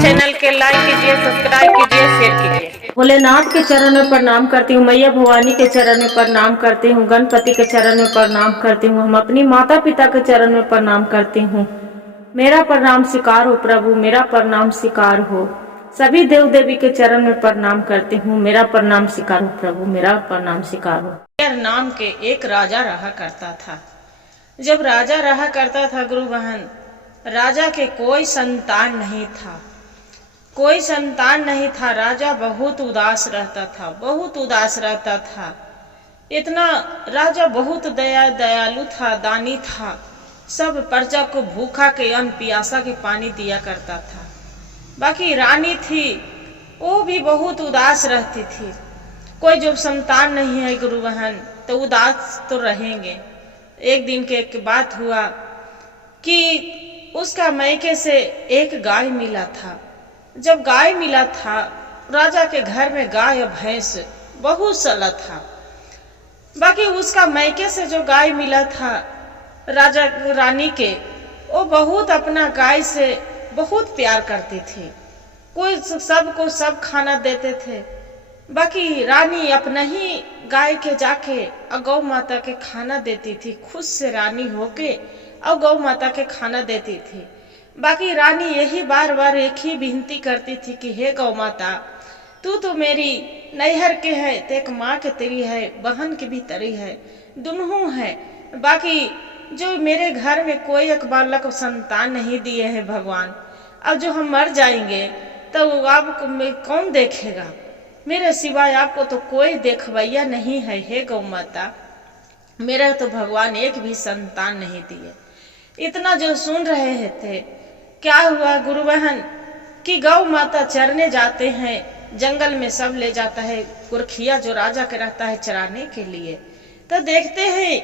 Channel के like कीजिए, subscribe कीजिए, शेयर कीजिए। भोलेनाथ के चरण में प्रणाम करती हूँ, मैया भवानी के चरण में प्रणाम करती हूँ, गणपति के चरण में प्रणाम करती हूँ, हम अपनी माता पिता के चरण में प्रणाम करती हूँ। मेरा प्रणाम स्वीकार हो प्रभु, मेरा प्रणाम स्वीकार हो। सभी देव देवी के चरण में प्रणाम करती हूँ, मेरा प्रणाम स्वीकार हो प्रभु, मेरा प्रणाम स्वीकार हो। नाम के एक राजा रहा करता था। जब राजा रहा करता था गुरु बहन, राजा के कोई संतान नहीं था, कोई संतान नहीं था। राजा बहुत उदास रहता था, बहुत उदास रहता था। इतना राजा बहुत दयालु था, दानी था। सब प्रजा को भूखा के अन्न, पियासा के पानी दिया करता था। बाकी रानी थी, वो भी बहुत उदास रहती थी। कोई जब संतान नहीं है गुरु बहन तो उदास तो रहेंगे। एक दिन के एक बात हुआ कि उसका मैके से एक गाय मिला था। जब गाय मिला था, राजा के घर में गाय और भैंस बहुत सारा था। बाकी उसका मैके से जो गाय मिला था राजा रानी के, वो बहुत अपना गाय से बहुत प्यार करती थी। कोई सबको सब खाना देते थे। बाकी रानी अपना ही गाय के जाके और गौ माता के खाना देती थी, खुद से रानी होके और गौ माता के खाना देती थी। बाकी रानी यही बार बार एक ही विनती करती थी कि हे गौ माता, तू तो मेरी नैहर के है, तो एक माँ के तेरी है, बहन की भी तेरी है, दोनों है। बाकी जो मेरे घर में कोई एक बालक संतान नहीं दिए हैं भगवान, अब जो हम मर जाएंगे तो आपको कौन देखेगा? मेरे सिवाय आपको तो कोई देखवैया नहीं है। हे गौ माता, मेरा तो भगवान एक भी संतान नहीं दिए। इतना जो सुन रहे थे, क्या हुआ गुरु बहन कि गौ माता चरने जाते हैं, जंगल में सब ले जाता है गुरखिया जो राजा के रहता है चराने के लिए। तो देखते हैं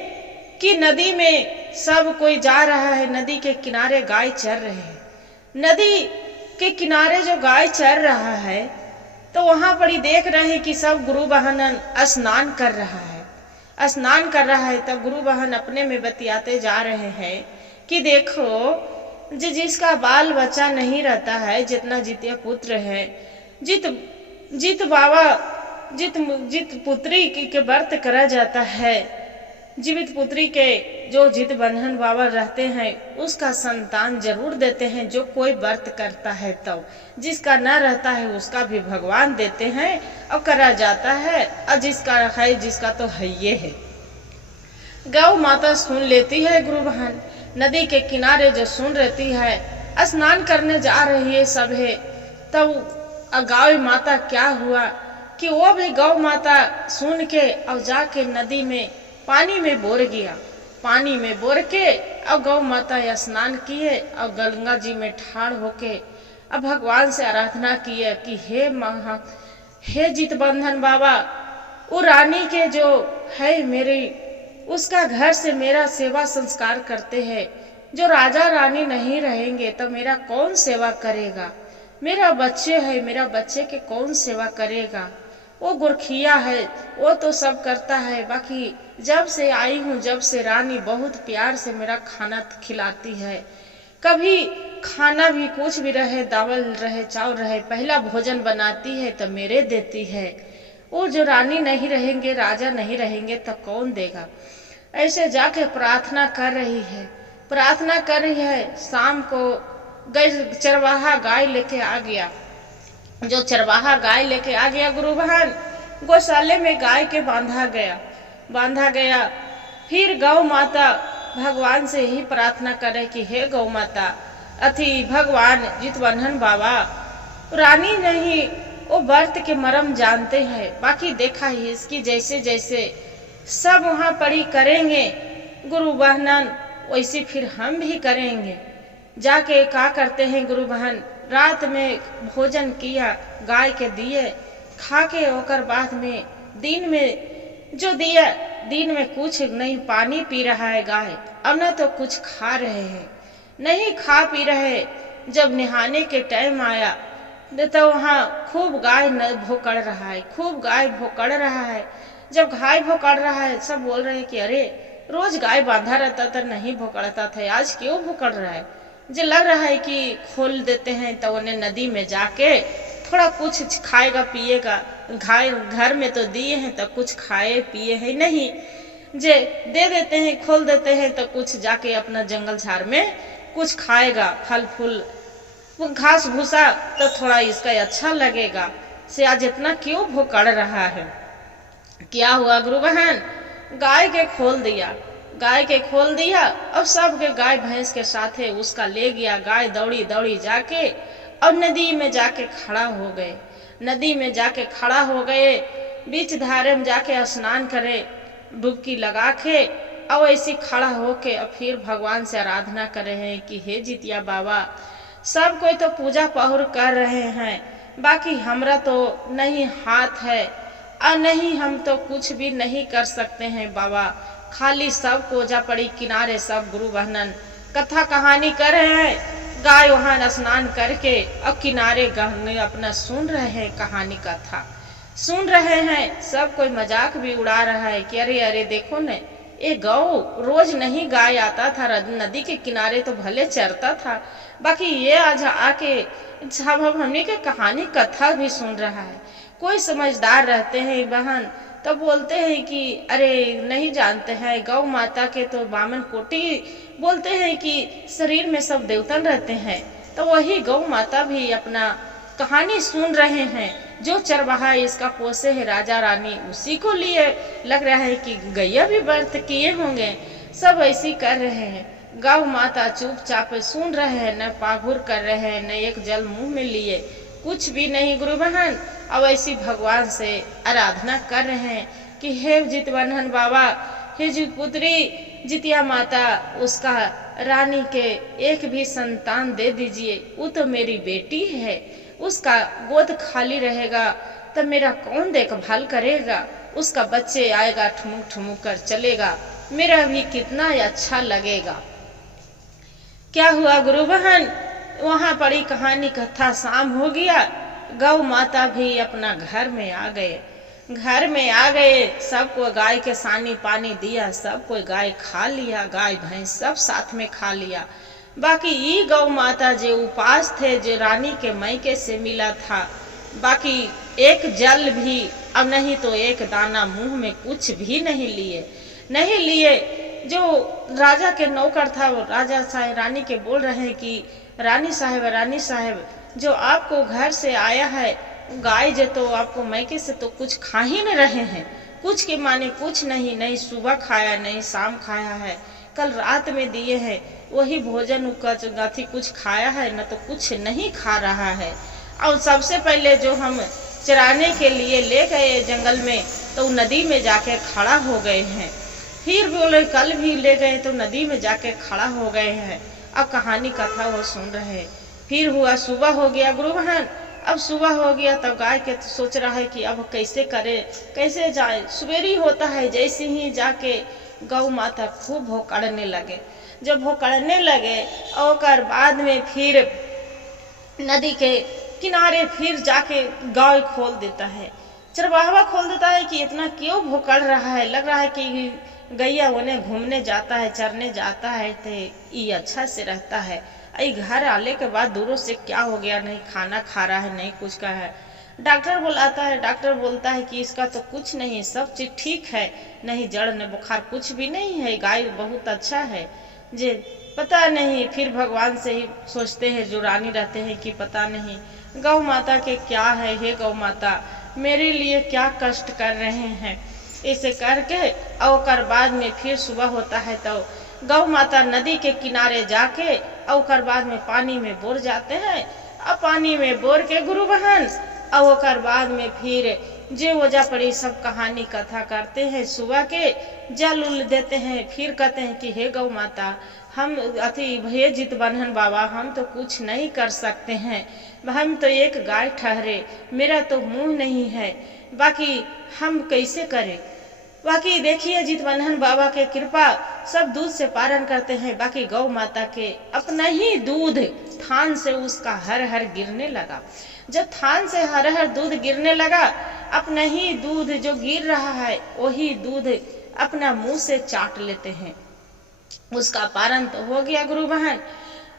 कि नदी में सब कोई जा रहा है, नदी के किनारे गाय चर रहे हैं। नदी के किनारे जो गाय चर रहा है तो वहां पर ही देख रहे हैं कि सब गुरु बहन स्नान कर रहा है, स्नान कर रहा है। तब गुरु बहन अपने में बतियाते जा रहे हैं कि देखो जिसका बाल बच्चा नहीं रहता है, जितना जितिया पुत्र है, जित बाबा जित पुत्री के व्रत करा जाता है, जीवित पुत्री के जो जित बंधन बाबा रहते हैं उसका संतान जरूर देते हैं। जो कोई व्रत करता है तो जिसका न रहता है उसका भी भगवान देते हैं और करा जाता है, और जिसका है जिसका तो है ये है। गौ माता सुन लेती है गुरु बहन, नदी के किनारे जो सुन रहती है, स्नान करने जा रही है सब है। तब गौ माता क्या हुआ कि वो भी गौ माता सुन के और जाके नदी में पानी में बोर गया। पानी में बोर के अब गौ माता स्नान किए और गंगा जी में ठाड़ होके अब भगवान से आराधना किए कि हे जित बंधन बाबा, वो रानी के जो है मेरी, उसका घर से मेरा सेवा संस्कार करते हैं। जो राजा रानी नहीं रहेंगे तो मेरा कौन सेवा करेगा? मेरा बच्चे है, मेरा बच्चे के कौन सेवा करेगा? वो गुरखिया है, वो तो सब करता है। बाकी जब से आई हूँ, जब से रानी बहुत प्यार से मेरा खाना खिलाती है। कभी खाना भी कुछ भी रहे, दावल रहे, चावल रहे, पहला भोजन बनाती है तो मेरे देती है। वो जो रानी नहीं रहेंगे, राजा नहीं रहेंगे तो कौन देगा? ऐसे जाके प्रार्थना कर रही है, प्रार्थना कर रही है। शाम को चरवाहा गाय लेके आ गया। जो चरवाहा गाय लेके आ गया गुरु बहन, गौशाले में गाय के बांधा गया। फिर गौ माता भगवान से ही प्रार्थना करे कि हे गौ माता, अति भगवान जितबंधन बाबा, रानी नहीं वो व्रत के मर्म जानते हैं। बाकी देखा ही इसकी जैसे जैसे सब वहां पड़ी करेंगे गुरु बहनन, वैसे फिर हम भी करेंगे। जाके क्या करते हैं गुरु बहन, रात में भोजन किया, गाय के दिए, खा के होकर बाद में दिन में जो दिया, दिन में कुछ नहीं, पानी पी रहा है गाय, अब न तो कुछ खा रहे हैं, नहीं खा पी रहे। जब नहाने के टाइम आया तो वहाँ खूब गाय भोकड़ रहा है, खूब गाय भोकड़ रहा है। जब गाय भोकड़ रहा है सब बोल रहे हैं कि अरे रोज गाय बांधा रहता था, नहीं भोकड़ता था, आज क्यों भोकड़ रहा है? जो लग रहा है कि खोल देते हैं तो उन्हें नदी में जाके थोड़ा कुछ खाएगा पिएगा, घर में तो दिए हैं तो कुछ खाए पिए है नहीं, जे दे देते हैं खोल देते हैं तो कुछ जाके अपना जंगल झाड़ में कुछ खाएगा, फल फूल घास भूसा तो थोड़ा इसका अच्छा लगेगा, से आज इतना क्यों भोकड़ रहा है। क्या हुआ गुरु बहन, गाय के खोल दिया और सबके गाय भैंस के साथ उसका ले गया। गाय दौड़ी दौड़ी जाके और नदी में जाके खड़ा हो गए। बीच धारे में जाके स्नान करे, डुबकी लगा के और ऐसे खड़ा होके और फिर भगवान से आराधना करे हैं कि हे जितिया बाबा, सब कोई तो पूजा पहुर कर रहे हैं, बाकी हमरा तो नहीं हाथ है और नहीं हम तो कुछ भी नहीं कर सकते हैं बाबा। खाली सब पूजा पड़ी किनारे सब गुरु बहनन कथा कहानी कर रहे हैं, गाय वहां स्नान करके और किनारे गहने अपना सुन रहे हैं, कहानी कथा सुन रहे हैं। सब कोई मजाक भी उड़ा रहा है कि अरे अरे देखो न, ये गौ रोज नहीं गाय आता था नदी के किनारे तो भले चरता था, बाकी ये आज आके सब हमने के कहानी कथा भी सुन रहा है। कोई समझदार रहते हैं बहन तो बोलते हैं कि अरे नहीं जानते हैं गौ माता के तो बामन कोटि बोलते हैं कि शरीर में सब देवतन रहते हैं, तो वही गौ माता भी अपना कहानी सुन रहे हैं। जो चरवाहा इसका पोसे है राजा रानी, उसी को लिए लग रहा है कि गैया भी व्रत किए होंगे, सब ऐसी कर रहे हैं। गौ माता चुपचाप सुन रहे हैं, न पाघुर कर रहे हैं, न एक जल मुंह में लिए, कुछ भी नहीं गुरु बहन। अब ऐसी भगवान से आराधना कर रहे हैं कि हे जितवंधन बाबा, हे पुत्री जितिया माता, उसका रानी के एक भी संतान दे दीजिए, वो तो मेरी बेटी है, उसका गोद खाली रहेगा तो मेरा कौन देखभाल करेगा, उसका बच्चे आएगा ठुमुक ठुमुक कर चलेगा, मेरा भी कितना अच्छा लगेगा। क्या हुआ गुरु बहन, वहां पड़ी कहानी कथा, शाम हो गया, गौ माता भी अपना घर में आ गए। सबको गाय के सानी पानी दिया, सब कोई गाय खा लिया, गाय भैंस सब साथ में खा लिया। बाकी ये गौ माता जो उपास थे, जो रानी के मैके से मिला था, बाकी एक जल भी अब नहीं तो एक दाना मुंह में कुछ भी नहीं लिए। जो राजा के नौकर था वो राजा साहब रानी के बोल रहे हैं कि रानी साहब जो आपको घर से आया है, गाय जो तो आपको मैके से तो कुछ खा ही नहीं रहे हैं, कुछ के माने कुछ नहीं सुबह खाया नहीं शाम खाया है, कल रात में दिए हैं वही भोजन गाथी कुछ खाया है, न तो कुछ नहीं खा रहा है। और सबसे पहले जो हम चराने के लिए ले गए जंगल में तो नदी में जाके खड़ा हो गए हैं, फिर बोले कल भी ले गए तो नदी में जाके खड़ा हो गए हैं। अब कहानी कथा वो सुन रहे, फिर हुआ सुबह हो गया गुरु बहन। अब सुबह हो गया तब गाय के तो सोच रहा है कि अब कैसे करे कैसे जाए। सवेरी होता है, जैसे ही जाके गौ माता खूब भोकड़ने लगे। जब भोकड़ने लगे और बाद में फिर नदी के किनारे फिर जाके गाय खोल देता है, चरवाहा खोल देता है कि इतना क्यों भोकड़ रहा है, लग रहा है कि गैया उन्हें घूमने जाता है चरने जाता है तो ये अच्छा से रहता है। आई घर आने के बाद दूरों से क्या हो गया, नहीं खाना खा रहा है नहीं कुछ का है। डॉक्टर बुलाता है, डॉक्टर बोलता है कि इसका तो कुछ नहीं, सब चीज ठीक है, नहीं जड़ न बुखार कुछ भी नहीं है, गाय बहुत अच्छा है। जे पता नहीं, फिर भगवान से ही सोचते हैं जो रानी रहते हैं कि पता नहीं गौ माता के क्या है, हे गौ माता मेरे लिए क्या कष्ट कर रहे हैं। ऐसे करके और बाद में फिर सुबह होता है तो गौ माता नदी के किनारे जाके और बाद में पानी में बोर जाते हैं। अब पानी में बोर के गुरु बहन और बाद में फिर जे वजह पड़ी सब कहानी कथा करते हैं, सुबह के जल उल देते हैं, फिर कहते हैं कि हे गौ माता हम हे जितवंधन बाबा हम तो कुछ नहीं कर सकते हैं, हम तो एक गाय ठहरे, मेरा तो मुंह नहीं है, बाकी हम कैसे करें। बाकी देखिए जितवंधन बाबा के कृपा सब दूध से पारण करते हैं, बाकी गौ माता के अपना ही दूध थान से उसका हर हर गिरने लगा। जब थान से हर हर दूध गिरने लगा, अपना ही दूध जो गिर रहा है वही दूध अपना मुंह से चाट लेते हैं, उसका पारण तो हो गया गुरु बहन।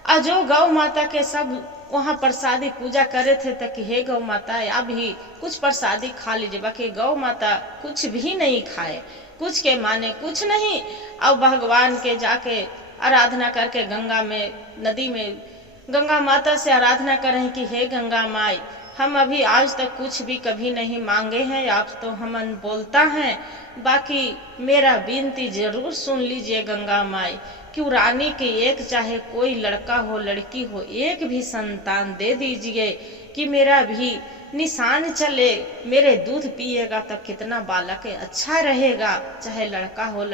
और जो गौ माता के सब वहाँ प्रसादी पूजा करे थे तो कि हे गौ माता आप भी कुछ प्रसादी खा लीजिए। बाकी गौ माता कुछ भी नहीं खाए, कुछ के माने कुछ नहीं। अब भगवान के जाके आराधना करके गंगा में, नदी में गंगा माता से आराधना करें कि हे गंगा माई, हम अभी आज तक कुछ भी कभी नहीं मांगे हैं, आप तो हम बोलता हैं, बाकी मेरा विनती जरूर सुन लीजिए गंगा माई, क्यों रानी के एक चाहे कोई लड़का हो लड़की हो एक भी संतान दे दीजिए कि मेरा भी निशान चले, मेरे दूध पिएगा तो कितना बालक अच्छा रहेगा, चाहे लड़का हो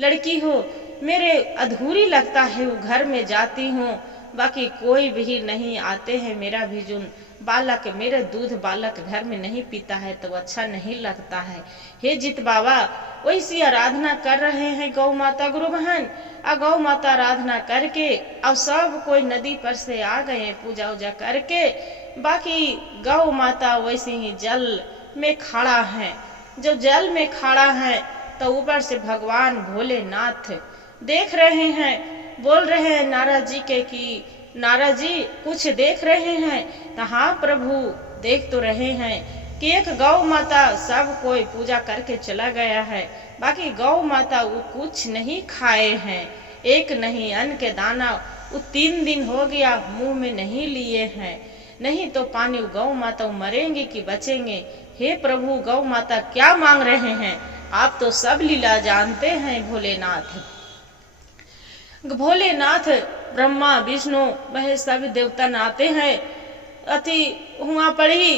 लड़की हो। मेरे अधूरी लगता है वो घर में जाती हूँ, बाकी कोई भी नहीं आते हैं, मेरा भी जो बालक मेरे दूध बालक घर में नहीं पीता है तो अच्छा नहीं लगता है। हे जित बाबा वैसी आराधना कर रहे हैं गौ माता गुरु बहन। गौ माता आराधना करके अब सब कोई नदी पर से आ गए पूजा उजा करके। बाकी गौ माता वैसे ही जल में खड़ा है। जब जल में खड़ा है तो ऊपर से भगवान भोलेनाथ देख रहे हैं, बोल रहे हैं नारद जी के कि नारद जी कुछ देख रहे हैं? तो हाँ प्रभु देख तो रहे हैं कि एक गौ माता सब कोई पूजा करके चला गया है, बाकी गौ माता वो कुछ नहीं खाए हैं, एक नहीं अन्न के दाना वो 3 दिन हो गया मुंह में नहीं लिए हैं, नहीं तो पानी गौ माता मरेंगे कि बचेंगे। हे प्रभु गौ माता क्या मांग रहे हैं? आप तो सब लीला जानते हैं भोलेनाथ। भोलेनाथ ब्रह्मा विष्णु वह सब देवता आते हैं। अति हुआ पर ही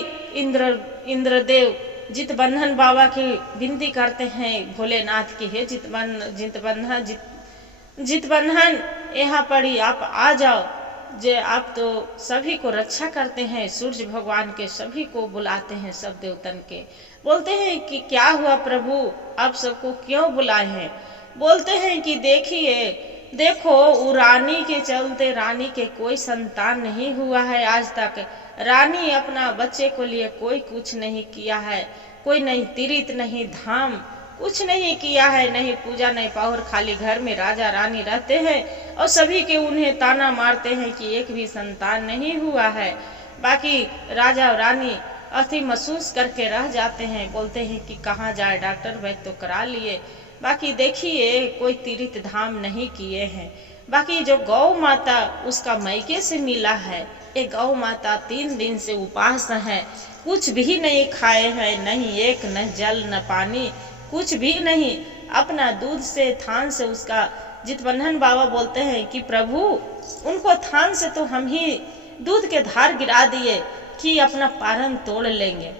इंद्रदेव जितबंधन बाबा की विनती करते हैं भोलेनाथ की, हे जितबंधन यहाँ पर ही आप आ जाओ, जे आप तो सभी को रक्षा करते हैं, सूर्य भगवान के सभी को बुलाते हैं, सब देवतन के। बोलते हैं कि क्या हुआ प्रभु आप सबको क्यों बुलाए हैं? बोलते हैं कि देखो वो रानी के चलते रानी के कोई संतान नहीं हुआ है आज तक। रानी अपना बच्चे को लिए कोई कुछ नहीं किया है, कोई नहीं तीर्थ नहीं धाम कुछ नहीं किया है, नहीं पूजा नहीं पाहुर, खाली घर में राजा रानी रहते हैं और सभी के उन्हें ताना मारते हैं कि एक भी संतान नहीं हुआ है। बाकी राजा और रानी अति महसूस करके रह जाते हैं, बोलते हैं कि कहाँ जाए, डॉक्टर वैद्य तो करा लिए, बाकी देखिए कोई तीर्थ धाम नहीं किए हैं। बाकी जो गौ माता उसका मैके से मिला है, ये गौ माता 3 दिन से उपास है, कुछ भी नहीं खाए हैं, नहीं एक न जल न पानी कुछ भी नहीं, अपना दूध से थान से उसका जितबंधन बाबा बोलते हैं कि प्रभु उनको थान से तो हम ही दूध के धार गिरा दिए कि अपना पारण तोड़ लेंगे।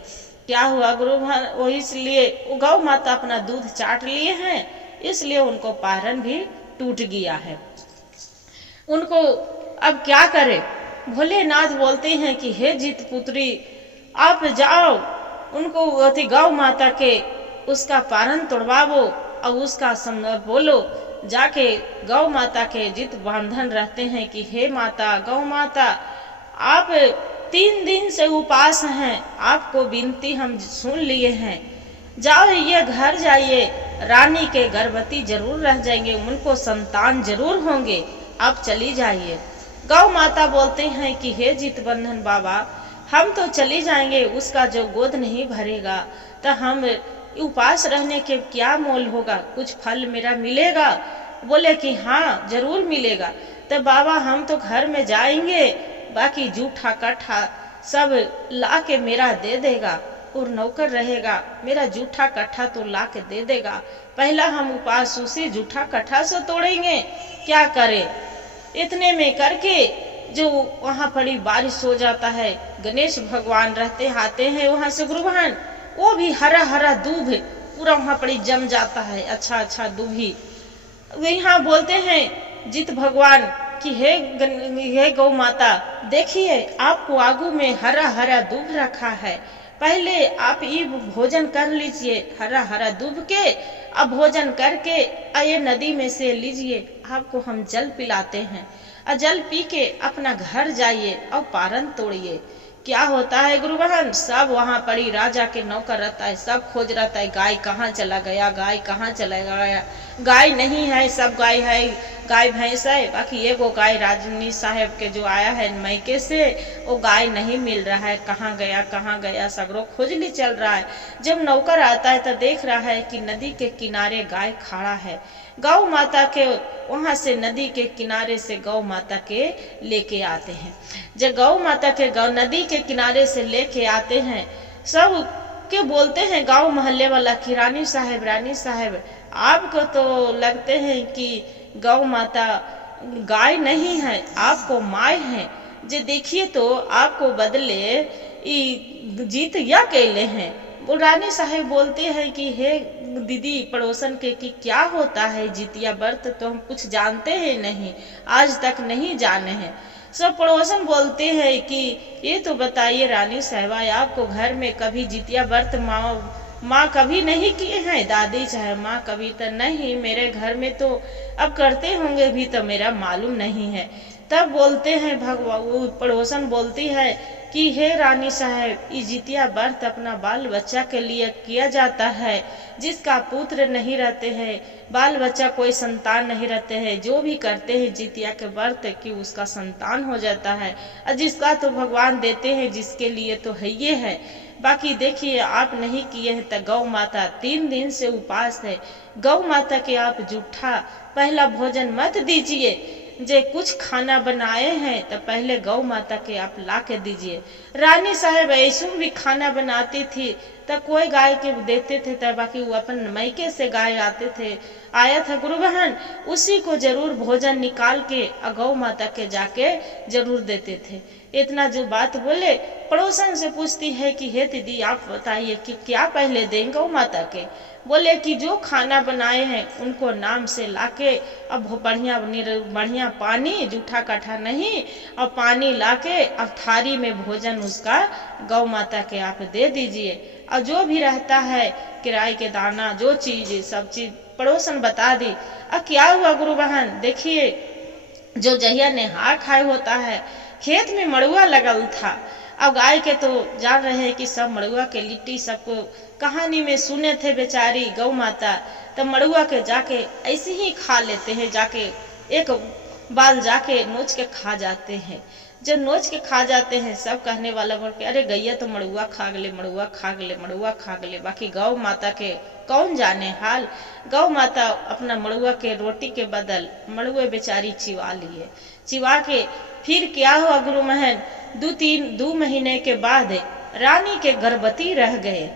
क्या हुआ गुरु वो इसलिए वो गौ माता अपना दूध चाट लिए हैं, इसलिए उनको पारण भी टूट गया है। उनको अब क्या करे? भोलेनाथ बोलते हैं कि हे जित पुत्री आप जाओ, उनको अति गौ माता के उसका पारण तोड़वाओ और उसका बोलो जाके गौ माता के जित बंधन रहते हैं कि हे माता गौ माता आप 3 दिन से उपास हैं, आपको विनती हम सुन लिए हैं, जाओ ये घर जाइए, रानी के गर्भवती जरूर रह जाएंगे, उनको संतान जरूर होंगे, आप चली जाइए। गौ माता बोलते हैं कि हे जितबंधन बाबा हम तो चली जाएंगे, उसका जो गोद नहीं भरेगा तो हम उपास रहने के क्या मोल होगा, कुछ फल मेरा मिलेगा? बोले कि हाँ जरूर मिलेगा। तो बाबा हम तो घर में जाएंगे, बाकी जूठा कट्ठा सब ला के मेरा दे देगा और नौकर रहेगा, मेरा जूठा कट्ठा तो ला के दे देगा, पहला हम उपास उसी जूठा कट्ठा से तोड़ेंगे, क्या करे? इतने में करके जो वहाँ पड़ी बारिश हो जाता है, गणेश भगवान रहते आते हैं वहाँ से गुरु बहन, वो भी हरा हरा दूब पूरा वहाँ पड़ी जम जाता है, अच्छा दूभी। यहाँ बोलते हैं जित भगवान कि हे गौ माता देखिए आपको आगू में हरा हरा दूब रखा है, पहले आप ये भोजन कर लीजिए हरा हरा दूब के, अब भोजन करके ये नदी में से लीजिए, आपको हम जल पिलाते हैं, और जल पी के अपना घर जाइए और पारण तोड़िए। क्या होता है गुरु बहन, सब वहाँ पड़ी राजा के नौकर रहता है, सब खोज रहता है गाय कहाँ चला गया, गाय कहाँ चला गया, गाय नहीं है, सब गाय है, गाय भैंस है, बाकी एगो गाय राजनी साहब के जो आया है मैके से, वो गाय नहीं मिल रहा है, कहाँ गया सगरों खोजली चल रहा है। जब नौकर आता है तो देख रहा है कि नदी के किनारे गाय खड़ा है। गौ माता के वहां से नदी के किनारे से गौ माता के लेके आते हैं। जब गौ माता के नदी के किनारे से लेके आते हैं, सब के बोलते हैं गांव मोहल्ले वाला कि रानी साहब आपको तो लगते हैं कि गौ माता गाय नहीं है, आपको माय है। जे देखिए तो आपको बदले जीत या केले हैं। वो रानी साहब बोलते हैं कि हे दीदी पड़ोसन के कि क्या होता है जितिया व्रत, तो हम कुछ जानते हैं नहीं, आज तक नहीं जाने हैं। सब पड़ोसन बोलते हैं कि ये तो बताइए रानी साहबा, आपको घर में कभी जितिया व्रत माँ कभी नहीं किए हैं, दादी चाहे माँ कभी तो नहीं, मेरे घर में तो अब करते होंगे भी तो मेरा मालूम नहीं है। तब बोलते हैं भगवान, पड़ोसन बोलती है कि हे रानी साहब, ये जितिया व्रत अपना बाल बच्चा के लिए किया जाता है। जिसका पुत्र नहीं रहते हैं, बाल बच्चा कोई संतान नहीं रहते हैं, जो भी करते हैं जितिया के व्रत कि उसका संतान हो जाता है। और जिसका तो भगवान देते हैं, जिसके लिए तो है ये है। बाकी देखिए आप नहीं किए हैं तो गौ माता 3 दिन से उपास है। गौ माता के आप जूठा पहला भोजन मत दीजिए। जे कुछ खाना बनाए हैं तो पहले गौ माता के आप ला के दीजिए। रानी साहब ऐसू भी खाना बनाती थी तो कोई गाय के देते थे, तब बाकी वो अपन मैके से गाय आया था गुरु बहन, उसी को जरूर भोजन निकाल के गौ माता के जाके जरूर देते थे। इतना जो बात बोले, पड़ोसन से पूछती है कि हे दीदी आप बताइए कि क्या पहले दें गौ माता के। बोले कि जो खाना बनाए हैं उनको नाम से लाके अब बढ़िया पानी, जूठा काठा नहीं, और पानी लाके अब थारी में भोजन उसका गौ माता के आप दे दीजिए। और जो भी रहता है किराए के दाना, जो चीज सब चीज पड़ोसन बता दी। अब क्या हुआ गुरु बहन, देखिए जो जहिया नेहा खाए होता है, खेत में मड़ुआ लगल था। अब गाय के तो जान रहे हैं कि सब मड़ुआ के लिट्टी सबको कहानी में सुने थे बेचारी गौ माता, तब मड़ुआ के जाके ऐसे ही खा लेते हैं, जाके एक बाल जाके नोच के खा जाते हैं। जब नोच के खा जाते हैं सब कहने वाला बोल के अरे गैया तो मड़ुआ खा गले, मड़ुआ खा गले। बाकी गौ माता के कौन जाने हाल। गौ माता अपना मड़ुआ के रोटी के बदल मड़ुए बेचारी चिवा लिए। चिवा के फिर क्या हुआ गुरु महन, 2 महीने के बाद रानी के गर्भवती रह गए।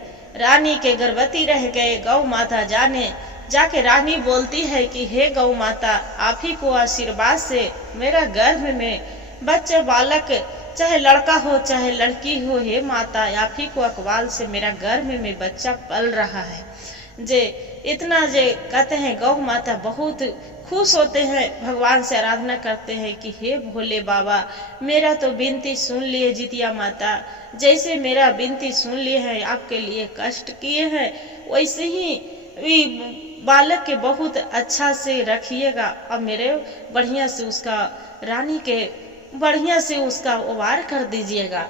गौ माता जाके रानी बोलती है कि हे गौ माता, आप ही को आशीर्वाद से मेरा गर्भ में बच्चा बालक, चाहे लड़का हो चाहे लड़की हो, हे माता आप ही को अकवाल से मेरा गर्भ में बच्चा पल रहा है। जे इतना जे कहते हैं गौ माता बहुत खुश होते हैं, भगवान से आराधना करते हैं कि हे भोले बाबा मेरा तो विनती सुन लिए जितिया माता, जैसे मेरा विनती सुन लिए हैं, आपके लिए कष्ट किए हैं, वैसे ही बालक के बहुत अच्छा से रखिएगा और मेरे बढ़िया से उसका रानी के बढ़िया से उसका उबार कर दीजिएगा।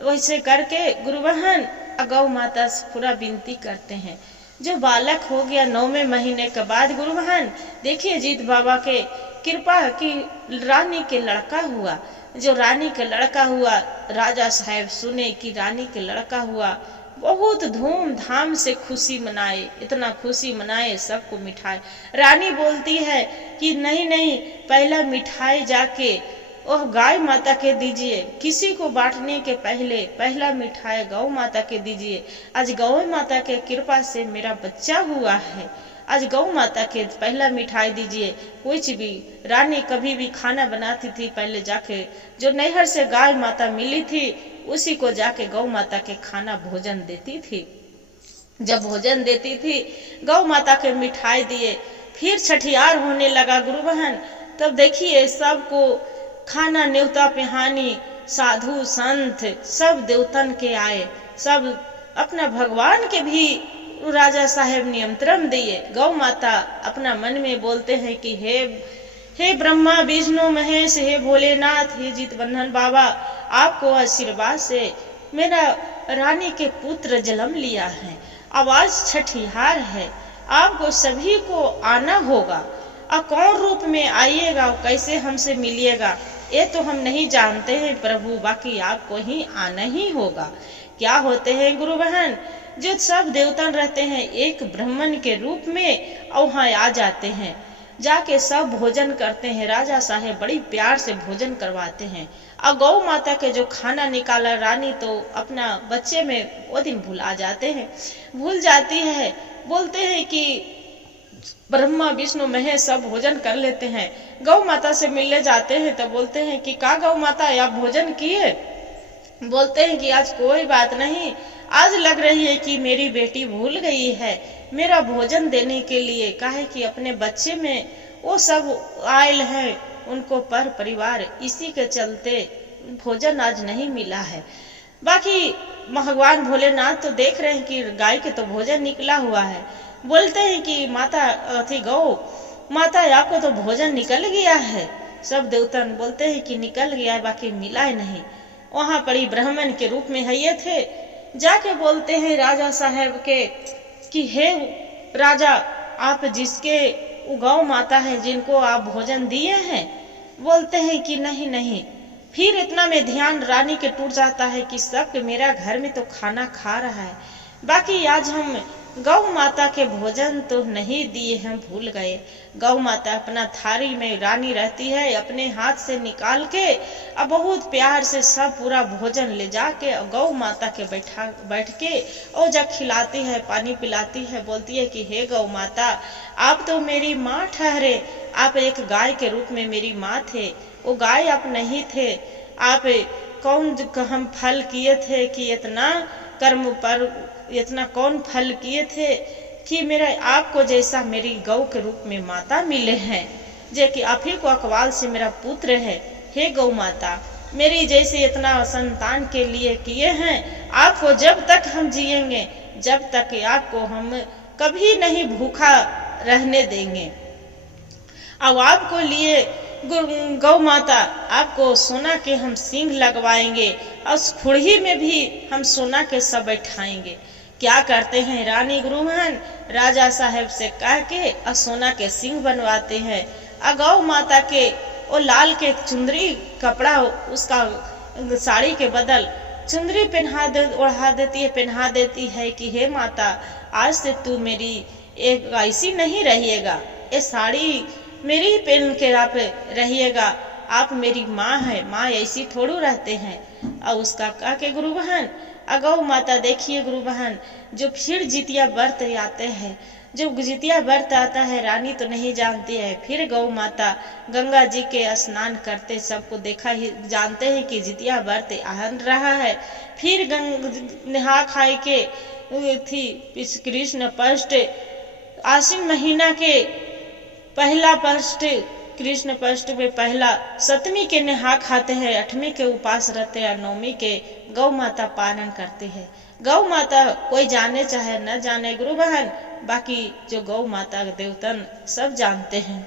वैसे करके गुरु बहन गौ माता से पूरा विनती करते हैं। जो बालक हो गया 9वें महीने के बाद गुरु बहन देखिए जीत बाबा के कृपा की रानी के लड़का हुआ। जो रानी के लड़का हुआ, राजा साहब सुने कि रानी के लड़का हुआ, बहुत धूमधाम से खुशी मनाए, इतना खुशी मनाए सबको मिठाई। रानी बोलती है कि नहीं पहला मिठाई जाके वह गाय माता के दीजिए, किसी को बांटने के पहले पहला मिठाई गौ माता के दीजिए। आज गौ माता के कृपा से मेरा बच्चा हुआ है, आज गौ माता के पहला मिठाई दीजिए। कुछ भी रानी कभी भी खाना बनाती थी पहले जाके जो नैहर से गाय माता मिली थी उसी को जाके गौ माता के खाना भोजन देती थी। जब भोजन देती थी गौ माता के मिठाई दिए। फिर छठियार होने लगा गुरु बहन, तब देखिए सबको खाना न्योता पिहानी, साधु संत सब देवतन के आए, सब अपना भगवान के भी राजा साहेब नियंत्रण दिए। गौ माता अपना मन में बोलते हैं कि हे ब्रह्मा विष्णु महेश, हे भोलेनाथ, हे जीतबंधन बाबा, आपको आशीर्वाद से मेरा रानी के पुत्र जन्म लिया है। आवाज छठिहार है, आपको सभी को आना होगा। और कौन रूप में आइएगा, कैसे हमसे मिलिएगा, ये तो हम नहीं जानते हैं प्रभु, बाकी आपको ही आना ही होगा। क्या होते हैं गुरु बहन, जो सब देवता रहते हैं एक ब्राह्मण के रूप में और वहाँ आ जाते हैं, जाके सब भोजन करते हैं। राजा साहेब बड़ी प्यार से भोजन करवाते हैं। और गौ माता के जो खाना निकाला रानी तो अपना बच्चे में वो दिन भुला जाते हैं, भूल जाती है। बोलते हैं कि ब्रह्मा विष्णु महेश सब भोजन कर लेते हैं। गौ माता से मिलने जाते हैं तो बोलते हैं कि का गौ माता आप भोजन किए? बोलते हैं कि आज कोई बात नहीं, आज लग रही है कि मेरी बेटी भूल गई है मेरा भोजन देने के लिए, काहे कि अपने बच्चे में वो सब आयल है, उनको पर परिवार, इसी के चलते भोजन आज नहीं मिला है। बाकी भगवान भोलेनाथ तो देख रहे हैं कि गाय के तो भोजन निकला हुआ है। बोलते हैं कि माता थी गौ माता, आपको तो भोजन निकल गया है। सब देवता बोलते हैं कि निकल गया है, बाकी मिला ही नहीं। वहां पड़ी ब्राह्मण के रूप में है ये थे, जाके बोलते हैं राजा साहब के कि हे राजा, आप जिसके गौ माता है जिनको आप भोजन दिए हैं, बोलते हैं कि नहीं नहीं। फिर इतना में ध्यान रानी के टूट जाता है कि सब मेरा घर में तो खाना खा रहा है, बाकी आज हम गौ माता के भोजन तो नहीं दिए, हम भूल गए। गौ माता अपना थारी में रानी रहती है, अपने हाथ से निकाल के अब बहुत प्यार से सब पूरा भोजन ले जाके गौ माता के बैठ के और जब खिलाती है, पानी पिलाती है, बोलती है कि हे गौ माता, आप तो मेरी माँ ठहरे, आप एक गाय के रूप में मेरी माँ थे, वो गाय आप नहीं थे। आप कौन हम फल किए थे कि इतना कर्म पर इतना कौन फल किए थे कि मेरा आपको जैसा मेरी गौ के रूप में माता मिले हैं, जे कि आप ही को अकवाल से मेरा पुत्र है। हे गौ माता, मेरी जैसे इतना संतान के लिए किए हैं, आपको जब तक हम जिएंगे, जब तक आपको हम कभी नहीं भूखा रहने देंगे। अब आपको लिए गौ माता, आपको सोना के हम सींग लगवाएंगे और उस खुड़ही में भी हम सोना के सब बैठाएंगे। क्या करते हैं रानी गुरुमहन, राजा साहब से कह के और सोना के सींग बनवाते हैं। और गौ माता के वो लाल के चुंदरी कपड़ा, उसका साड़ी के बदल चुंदरी ओढ़ा देती है, पहना देती है कि हे माता, आज से तू मेरी एक ऐसी नहीं रहिएगा, ये साड़ी मेरी ही पहन के आप रहिएगा, आप मेरी माँ है, माँ ऐसी थोड़ू रहते हैं। और उसका कह के गुरु बहन गौ माता देखिए गुरु बहन, जो फिर जितिया व्रत आते हैं, जब जितिया व्रत आता है रानी तो नहीं जानती है, फिर गौ माता गंगा जी के स्नान करते सबको देखा ही जानते हैं कि जितिया व्रत आ रहा है। फिर नहा खाए के थी कृष्ण पष्ट, आश्विन महीना के पहला पष्ट, कृष्ण पष्ट में पहला सप्तमी के नहा खाते हैं, अठवीं के उपास रहते हैं, नौमी के गौ माता पालन करते हैं। गौ माता कोई जाने चाहे न जाने गुरु बहन, बाकी जो गौ माता देवतन सब जानते हैं।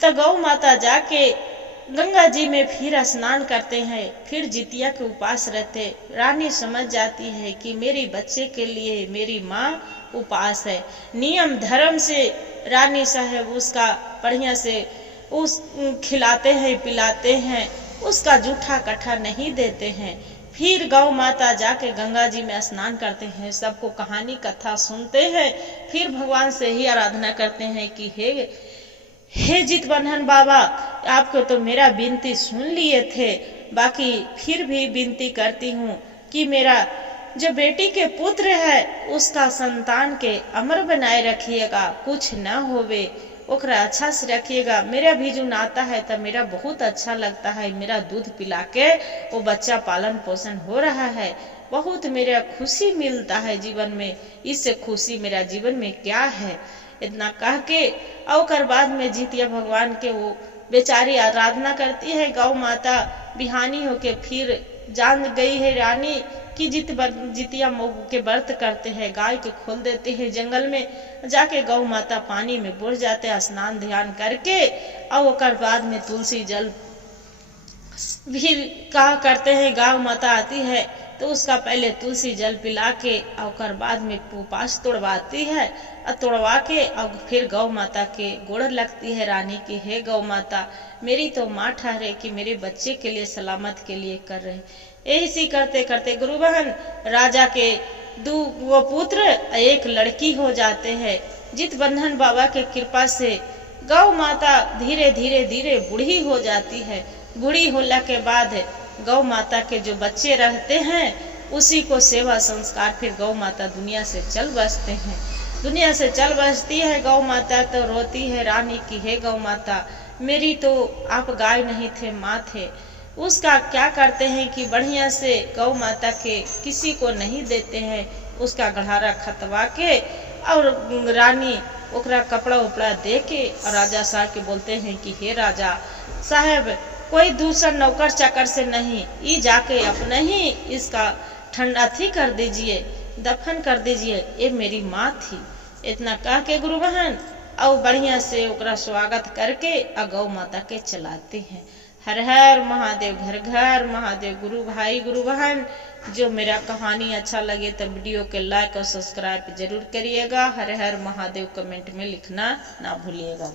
तो गौ माता जाके गंगा जी में फिर स्नान करते हैं, फिर जितिया के उपास रहते। रानी समझ जाती है कि मेरे बच्चे के लिए मेरी माँ उपास है। नियम धर्म से रानी साहब उसका बढ़िया से उस खिलाते हैं, पिलाते हैं, उसका जूठा कट्ठा नहीं देते हैं। फिर गौ माता जाके गंगा जी में स्नान करते हैं, सबको कहानी कथा सुनते हैं, फिर भगवान से ही आराधना करते हैं कि हे जितबंधन बाबा, आपको तो मेरा विनती सुन लिए थे, बाकी फिर भी विनती करती हूँ कि मेरा जो बेटी के पुत्र है उसका संतान के अमर बनाए रखिएगा, कुछ न होवे, ओकरा अच्छा से रखिएगा। मेरा भी जो नाता है तब मेरा बहुत अच्छा लगता है, मेरा दूध पिला के वो बच्चा पालन पोषण हो रहा है, बहुत मेरा खुशी मिलता है जीवन में, इससे खुशी मेरा जीवन में क्या है। इतना कह के और बाद में जितिया भगवान के वो बेचारी आराधना करती है। गौ माता बिहानी होके फिर जान गई है रानी कि जितिया के व्रत करते हैं, गाय के खोल देते हैं, जंगल में जाके गौ माता पानी में बुड़ जाते हैं स्नान ध्यान करके। और बाद में तुलसी जल भी कहा करते हैं, गौ माता आती है तो उसका पहले तुलसी जल पिला के और बाद में उपास तोड़वाती है और तोड़वा के और फिर गौ माता के गोड़ लगती है रानी की, हे गौ माता मेरी तो माँ ठहरे कि मेरे बच्चे के लिए सलामत के लिए कर रहे। ऐसी करते करते गुरु बहन राजा के वो पुत्र एक लड़की हो जाते हैं। जित बंधन बाबा के कृपा से गौ माता धीरे धीरे धीरे बूढ़ी हो जाती है। बूढ़ी होने के बाद गौ माता के जो बच्चे रहते हैं उसी को सेवा संस्कार फिर गौ माता दुनिया से चल बसते हैं। दुनिया से चल बसती है गौ माता तो रोती है रानी की, हे गौ माता मेरी तो आप गाय नहीं थे माँ थे। उसका क्या करते हैं कि बढ़िया से गौ माता के किसी को नहीं देते हैं, उसका गढ़ारा खतवा के और रानी ओकरा कपड़ा उपड़ा दे के और राजा साहब के बोलते हैं कि हे राजा साहब कोई दूसरा नौकर चाकर से नहीं, ई जाके अपने ही इसका ठंडा थी कर दीजिए, दफन कर दीजिए, ये मेरी माँ थी। इतना कह के गुरु बहन और बढ़िया से ओकरा स्वागत करके गौ माता के चलाते हैं। हर हर महादेव, घर घर महादेव। गुरु भाई गुरु बहन जो मेरा कहानी अच्छा लगे तो वीडियो के लाइक और सब्सक्राइब जरूर करिएगा। हर हर महादेव कमेंट में लिखना ना भूलिएगा।